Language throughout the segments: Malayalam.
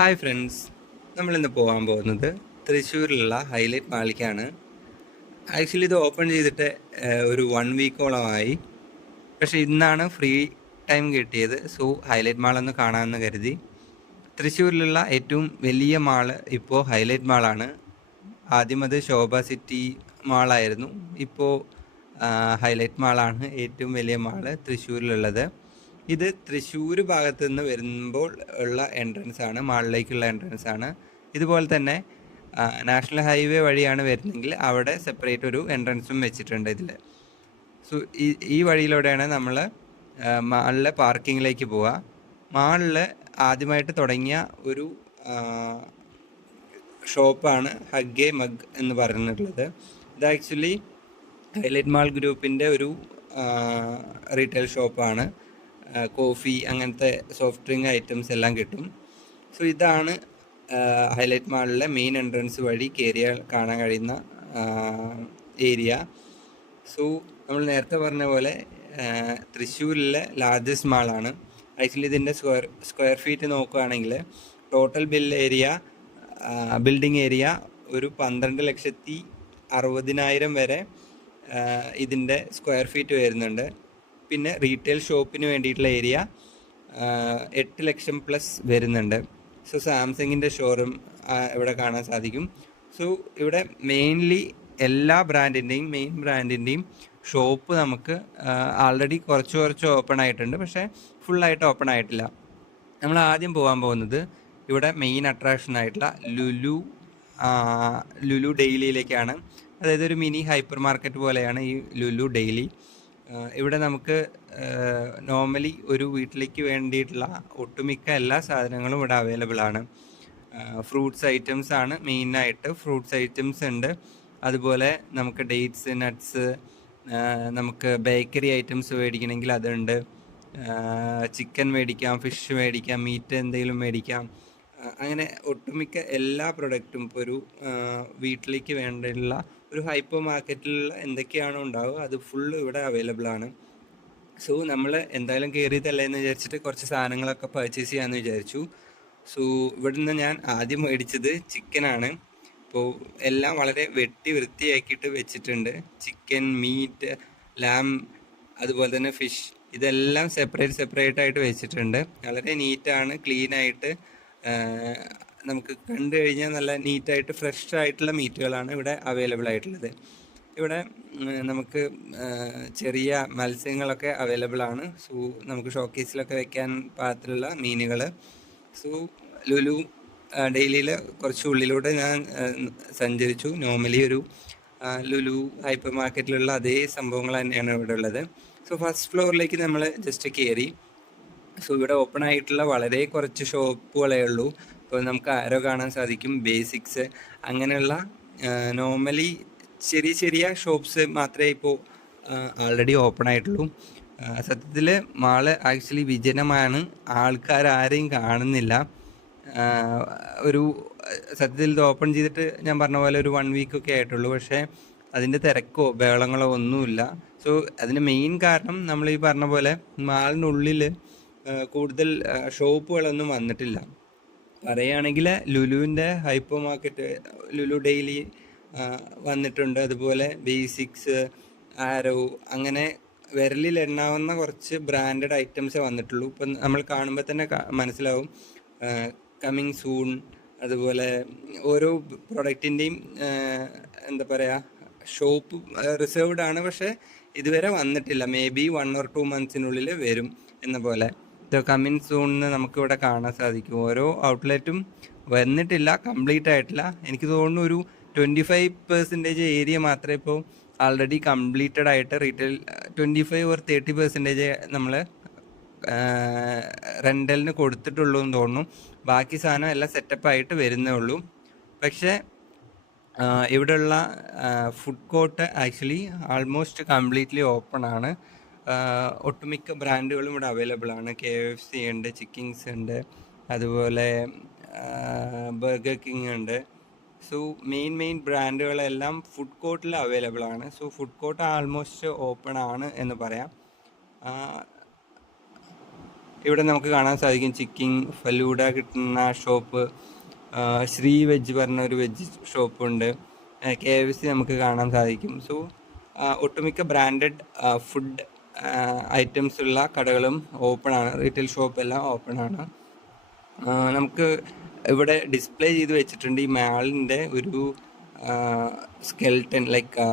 ഹായ് ഫ്രണ്ട്സ്, നമ്മളിന്ന് പോകാൻ പോകുന്നത് തൃശ്ശൂരിലുള്ള ഹൈലൈറ്റ് മാളിലേക്കാണ്. ആക്ച്വലി ഇത് ഓപ്പൺ ചെയ്തിട്ട് ഒരു 1 വീക്കോളമായി. പക്ഷേ ഇന്നാണ് ഫ്രീ ടൈം കിട്ടിയത്. സോ ഹൈലൈറ്റ് മാളൊന്ന് കാണാമെന്ന് കരുതി. തൃശ്ശൂരിലുള്ള ഏറ്റവും വലിയ മാള് ഇപ്പോൾ ഹൈലൈറ്റ് മാളാണ്. ആദ്യം അത് ശോഭ സിറ്റി മാളായിരുന്നു. ഇപ്പോൾ ഹൈലൈറ്റ് മാളാണ് ഏറ്റവും വലിയ മാള് തൃശ്ശൂരിലുള്ളത്. ഇത് തൃശ്ശൂർ ഭാഗത്ത് നിന്ന് വരുമ്പോൾ ഉള്ള എൻട്രൻസ് ആണ്, മാളിലേക്കുള്ള എൻട്രൻസ് ആണ്. ഇതുപോലെ തന്നെ നാഷണൽ ഹൈവേ വഴിയാണ് വരുന്നതെങ്കിൽ അവിടെ സെപ്പറേറ്റ് ഒരു എൻട്രൻസും വെച്ചിട്ടുണ്ട് ഇതിൽ. സോ ഈ വഴിയിലൂടെയാണ് നമ്മൾ മാളിലെ പാർക്കിങ്ങിലേക്ക് പോവുക. മാളിൽ ആദ്യമായിട്ട് തുടങ്ങിയ ഒരു ഷോപ്പാണ് ഹഗ് എ മഗ് എന്ന് പറഞ്ഞിട്ടുള്ളത്. ഇത് ആക്ച്വലി ഹൈലൈറ്റ് മാൾ ഗ്രൂപ്പിൻ്റെ ഒരു റീറ്റെയിൽ ഷോപ്പാണ്. കോഫി അങ്ങനത്തെ സോഫ്റ്റ് ഡ്രിങ്ക് ഐറ്റംസ് എല്ലാം കിട്ടും. സോ ഇതാണ് ഹൈലൈറ്റ് മാളിലെ മെയിൻ എൻട്രൻസ് വഴി കയറിയാൽ കാണാൻ കഴിയുന്ന ഏരിയ. സോ നമ്മൾ നേരത്തെ പറഞ്ഞ പോലെ തൃശ്ശൂരിലെ ലാർജസ്റ്റ് മാളാണ്. ആക്ച്വലി ഇതിൻ്റെ സ്ക്വയർ ഫീറ്റ് നോക്കുകയാണെങ്കിൽ ടോട്ടൽ ബിൽഡിംഗ് ഏരിയ ഒരു 12,60,000 വരെ ഇതിൻ്റെ സ്ക്വയർ ഫീറ്റ് വരുന്നുണ്ട്. പിന്നെ റീറ്റെയിൽ ഷോപ്പിന് വേണ്ടിയിട്ടുള്ള ഏരിയ 8 ലക്ഷം പ്ലസ് വരുന്നുണ്ട്. സോ സാംസങ്ങിൻ്റെ ഷോറൂം ഇവിടെ കാണാൻ സാധിക്കും. സോ ഇവിടെ മെയിൻലി എല്ലാ മെയിൻ ബ്രാൻഡിൻ്റെയും ഷോപ്പ് നമുക്ക് ആൾറെഡി കുറച്ച് ഓപ്പൺ ആയിട്ടുണ്ട്, പക്ഷേ ഫുള്ളായിട്ട് ഓപ്പൺ ആയിട്ടില്ല. നമ്മൾ ആദ്യം പോകാൻ പോകുന്നത് ഇവിടെ മെയിൻ അട്രാക്ഷൻ ആയിട്ടുള്ള ലുലു ഡെയിലിയിലേക്കാണ്. അതായത് ഒരു മിനി ഹൈപ്പർ മാർക്കറ്റ് പോലെയാണ് ഈ ലുലു ഡെയിലി. ഇവിടെ നമുക്ക് നോർമലി ഒരു വീട്ടിലേക്ക് വേണ്ടിയിട്ടുള്ള ഒട്ടുമിക്ക എല്ലാ സാധനങ്ങളും ഇവിടെ അവൈലബിൾ ആണ്. ഫ്രൂട്ട്സ് ഐറ്റംസ് ആണ് മെയിനായിട്ട്. ഫ്രൂട്ട്സ് ഐറ്റംസ് ഉണ്ട്. അതുപോലെ നമുക്ക് ഡേറ്റ്സ്, നട്ട്സ്, നമുക്ക് ബേക്കറി ഐറ്റംസ് മേടിക്കണമെങ്കിൽ അതുണ്ട്. ചിക്കൻ മേടിക്കാം, ഫിഷ് മേടിക്കാം, മീറ്റ് എന്തെങ്കിലും മേടിക്കാം. അങ്ങനെ ഒട്ടുമിക്ക എല്ലാ പ്രൊഡക്റ്റും ഇപ്പോൾ ഒരു വീട്ടിലേക്ക് വേണ്ടിയുള്ള ഒരു ഹൈപ്പർ മാർക്കറ്റിൽ എന്തൊക്കെയാണോ ഉണ്ടാവുക അത് ഫുള്ള് ഇവിടെ അവൈലബിൾ ആണ്. സോ നമ്മൾ എന്തായാലും കയറിയതല്ലേ എന്ന് വിചാരിച്ചിട്ട് കുറച്ച് സാധനങ്ങളൊക്കെ പർച്ചേസ് ചെയ്യാമെന്ന് വിചാരിച്ചു. സോ ഇവിടെ നിന്ന് ഞാൻ ആദ്യം മേടിച്ചത് ചിക്കനാണ്. ഇപ്പോൾ എല്ലാം വളരെ വെട്ടി വൃത്തിയാക്കിയിട്ട് വെച്ചിട്ടുണ്ട്. ചിക്കൻ, മീറ്റ്, ലാം, അതുപോലെ തന്നെ ഫിഷ്, ഇതെല്ലാം സെപ്പറേറ്റ് ആയിട്ട് വെച്ചിട്ടുണ്ട്. വളരെ നീറ്റാണ്, ക്ലീനായിട്ട് നമുക്ക് കണ്ടു കഴിഞ്ഞാൽ നല്ല നീറ്റായിട്ട് ഫ്രഷ് ആയിട്ടുള്ള മീറ്റുകളാണ് ഇവിടെ അവൈലബിൾ ആയിട്ടുള്ളത്. ഇവിടെ നമുക്ക് ചെറിയ മത്സ്യങ്ങളൊക്കെ അവൈലബിൾ ആണ്. സോ നമുക്ക് ഷോക്കേസിലൊക്കെ വെക്കാൻ പാകത്തിലുള്ള മീനുകൾ. സോ ലുലു ഡെയിലിയിൽ കുറച്ച് ഉള്ളിലൂടെ ഞാൻ സഞ്ചരിച്ചു. നോർമലി ഒരു ലുലു ഹൈപ്പർ മാർക്കറ്റിലുള്ള അതേ സംഭവങ്ങൾ തന്നെയാണ് ഇവിടെ ഉള്ളത്. സോ ഫസ്റ്റ് ഫ്ലോറിലേക്ക് നമ്മൾ ജസ്റ്റ് കയറി. സോ ഇവിടെ ഓപ്പൺ ആയിട്ടുള്ള വളരെ കുറച്ച് ഷോപ്പുകളേ ഉള്ളൂ. ഇപ്പോൾ നമുക്ക് ആരോ കാണാൻ സാധിക്കും, ബേസിക്സ്, അങ്ങനെയുള്ള നോർമലി ചെറിയ ഷോപ്സ് മാത്രമേ ഇപ്പോൾ ആൾറെഡി ഓപ്പൺ ആയിട്ടുള്ളൂ. സത്യത്തിൽ മാള് ആക്ച്വലി വിജനമാണ്, ആൾക്കാരാരെയും കാണുന്നില്ല. ഒരു സത്യത്തിൽ ഇത് ഓപ്പൺ ചെയ്തിട്ട് ഞാൻ പറഞ്ഞ പോലെ ഒരു 1 വീക്കൊക്കെ ആയിട്ടുള്ളൂ. പക്ഷേ അതിൻ്റെ തിരക്കോ ബഹളങ്ങളോ ഒന്നുമില്ല. സോ അതിന് മെയിൻ കാരണം നമ്മൾ ഈ പറഞ്ഞ പോലെ മാളിനുള്ളിൽ കൂടുതൽ ഷോപ്പുകളൊന്നും വന്നിട്ടില്ല. പറയുകയാണെങ്കിൽ ലുലുവിൻ്റെ ഹൈപ്പർ മാർക്കറ്റ്, ലുലു ഡെയിലി വന്നിട്ടുണ്ട്. അതുപോലെ ബേസിക്സ്, ആരോ, അങ്ങനെ വിരലിൽ എണ്ണാവുന്ന കുറച്ച് ബ്രാൻഡഡ് ഐറ്റംസേ വന്നിട്ടുള്ളൂ. ഇപ്പം നമ്മൾ കാണുമ്പോൾ തന്നെ മനസ്സിലാവും കമ്മിങ് സൂൺ. അതുപോലെ ഓരോ പ്രൊഡക്റ്റിൻ്റെയും എന്താ പറയുക, ഷോപ്പ് റിസർവ്ഡ് ആണ്, പക്ഷേ ഇതുവരെ വന്നിട്ടില്ല. മേ ബി 1 or 2 months വരും എന്ന പോലെ. ഇത് കമ്മിങ് സൂണിന് നമുക്കിവിടെ കാണാൻ സാധിക്കും. ഓരോ ഔട്ട്ലെറ്റും വന്നിട്ടില്ല, കംപ്ലീറ്റ് ആയിട്ടില്ല. എനിക്ക് തോന്നുന്നു ഒരു 25% ഏരിയ മാത്രമേ ഇപ്പോൾ ആൾറെഡി കംപ്ലീറ്റഡ് ആയിട്ട് റീറ്റെയിൽ 25 or 30% നമ്മൾ റെൻ്റലിന് കൊടുത്തിട്ടുള്ളൂ എന്ന് തോന്നുന്നു. ബാക്കി സാധനം എല്ലാം സെറ്റപ്പായിട്ട് വരുന്നേ ഉള്ളൂ. പക്ഷേ ഇവിടെയുള്ള food court actually almost completely open ആണ്. ഒട്ടുമിക്ക ബ്രാൻഡുകളും ഇവിടെ അവൈലബിൾ ആണ്. KFC ഉണ്ട്, ചിക്കിങ്സ് ഉണ്ട്, അതുപോലെ ബർഗർ കിങ് ഉണ്ട്. സോ മെയിൻ ബ്രാൻഡുകളെല്ലാം ഫുഡ് കോർട്ടിൽ അവൈലബിൾ ആണ്. So food court almost open ആണ് എന്ന് പറയാം. ഇവിടെ നമുക്ക് കാണാൻ സാധിക്കും ചിക്കൻ ഫലൂഡ കിട്ടുന്ന ഷോപ്പ്, ശ്രീ വെജ് പറഞ്ഞ ഒരു വെജ് ഷോപ്പുണ്ട്, KFC നമുക്ക് കാണാൻ സാധിക്കും. സോ ഒട്ടുമിക്ക ബ്രാൻഡഡ് ഫുഡ് ഐറ്റംസ് ഉള്ള കടകളും ഓപ്പൺ ആണ്, റീറ്റെയിൽ ഷോപ്പെല്ലാം ഓപ്പൺ ആണ്. നമുക്ക് ഇവിടെ ഡിസ്പ്ലേ ചെയ്ത് വെച്ചിട്ടുണ്ട് ഈ മാളിൻ്റെ ഒരു സ്കെൽട്ടൻ, ലൈക്ക്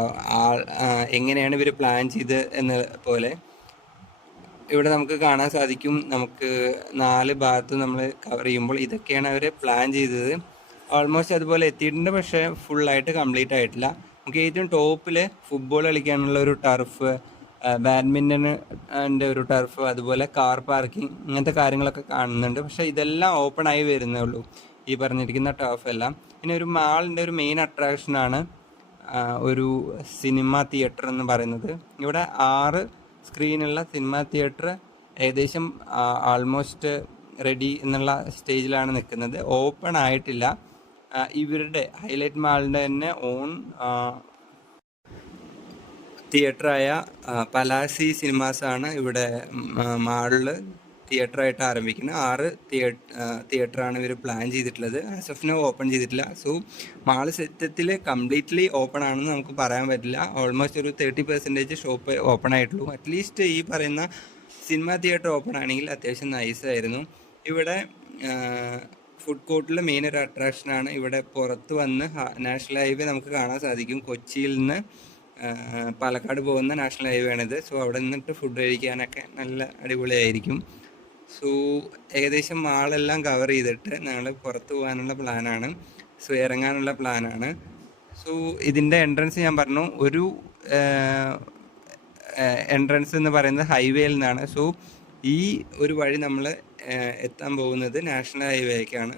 എങ്ങനെയാണ് ഇവർ പ്ലാൻ ചെയ്ത് എന്ന പോലെ. ഇവിടെ നമുക്ക് കാണാൻ സാധിക്കും, നമുക്ക് 4 ഭാഗത്ത് നമ്മൾ കവർ ചെയ്യുമ്പോൾ ഇതൊക്കെയാണ് അവർ പ്ലാൻ ചെയ്തത്. ഓൾമോസ്റ്റ് അതുപോലെ എത്തിയിട്ടുണ്ട്, പക്ഷേ ഫുള്ളായിട്ട് കംപ്ലീറ്റ് ആയിട്ടില്ല. നമുക്ക് ഏറ്റവും ടോപ്പിൽ ഫുട്ബോൾ കളിക്കാനുള്ള ഒരു ടർഫ്, ബാഡ്മിൻ്റൻ്റെ ഒരു ടർഫ്, അതുപോലെ കാർ പാർക്കിംഗ്, ഇങ്ങനത്തെ കാര്യങ്ങളൊക്കെ കാണുന്നുണ്ട്. പക്ഷേ ഇതെല്ലാം ഓപ്പൺ ആയി വരുന്നേ ഉള്ളൂ, ഈ പറഞ്ഞിരിക്കുന്ന ടർഫ് എല്ലാം. പിന്നെ ഒരു മാളിൻ്റെ ഒരു മെയിൻ അട്രാക്ഷനാണ് ഒരു സിനിമ തിയേറ്റർ എന്ന് പറയുന്നത്. ഇവിടെ 6 സ്ക്രീനുള്ള സിനിമ തിയേറ്റർ ഏകദേശം ആൾമോസ്റ്റ് റെഡി എന്നുള്ള സ്റ്റേജിലാണ് നിൽക്കുന്നത്. ഓപ്പൺ ആയിട്ടില്ല. ഇവരുടെ ഹൈലൈറ്റ് മാളിൻ്റെ തന്നെ ഓൺ തിയേറ്ററായ പലാസി സിനിമാസാണ് ഇവിടെ മാളിൽ തിയേറ്ററായിട്ട് ആരംഭിക്കുന്നത്. 6 തിയേറ്ററാണ് ഇവർ പ്ലാൻ ചെയ്തിട്ടുള്ളത്. ആസ് ഓഫ് നോ ഓപ്പൺ ചെയ്തിട്ടില്ല. സോ മാൾ സത്യത്തിൽ കംപ്ലീറ്റ്ലി ഓപ്പൺ ആണെന്ന് നമുക്ക് പറയാൻ പറ്റില്ല. ഓൾമോസ്റ്റ് ഒരു 30% ഷോപ്പ് ഓപ്പൺ ആയിട്ടുള്ളൂ. അറ്റ്ലീസ്റ്റ് ഈ പറയുന്ന സിനിമ തിയേറ്റർ ഓപ്പൺ ആണെങ്കിൽ അത്യാവശ്യം നൈസായിരുന്നു. ഇവിടെ ഫുഡ് കോർട്ടിൽ മെയിൻ ഒരു അട്രാക്ഷനാണ്. ഇവിടെ പുറത്ത് വന്ന് നാഷണൽ ഹൈവേ നമുക്ക് കാണാൻ സാധിക്കും. കൊച്ചിയിൽ നിന്ന് പാലക്കാട് പോകുന്ന നാഷണൽ ഹൈവേ ആണിത്. സോ അവിടെ നിന്നിട്ട് ഫുഡ് കഴിക്കാനൊക്കെ നല്ല അടിപൊളിയായിരിക്കും. സോ ഏകദേശം മാളെല്ലാം കവർ ചെയ്തിട്ട് ഞങ്ങൾ പുറത്ത് പോകാനുള്ള പ്ലാനാണ്. സോ ഇറങ്ങാനുള്ള പ്ലാനാണ്. സോ ഇതിൻ്റെ എൻട്രൻസ് ഞാൻ പറഞ്ഞു, ഒരു എൻട്രൻസ് എന്ന് പറയുന്നത് ഹൈവേയിൽ നിന്നാണ്. സോ ഈ ഒരു വഴി നമ്മൾ എത്താൻ പോകുന്നത് നാഷണൽ ഹൈവേക്കാണ്.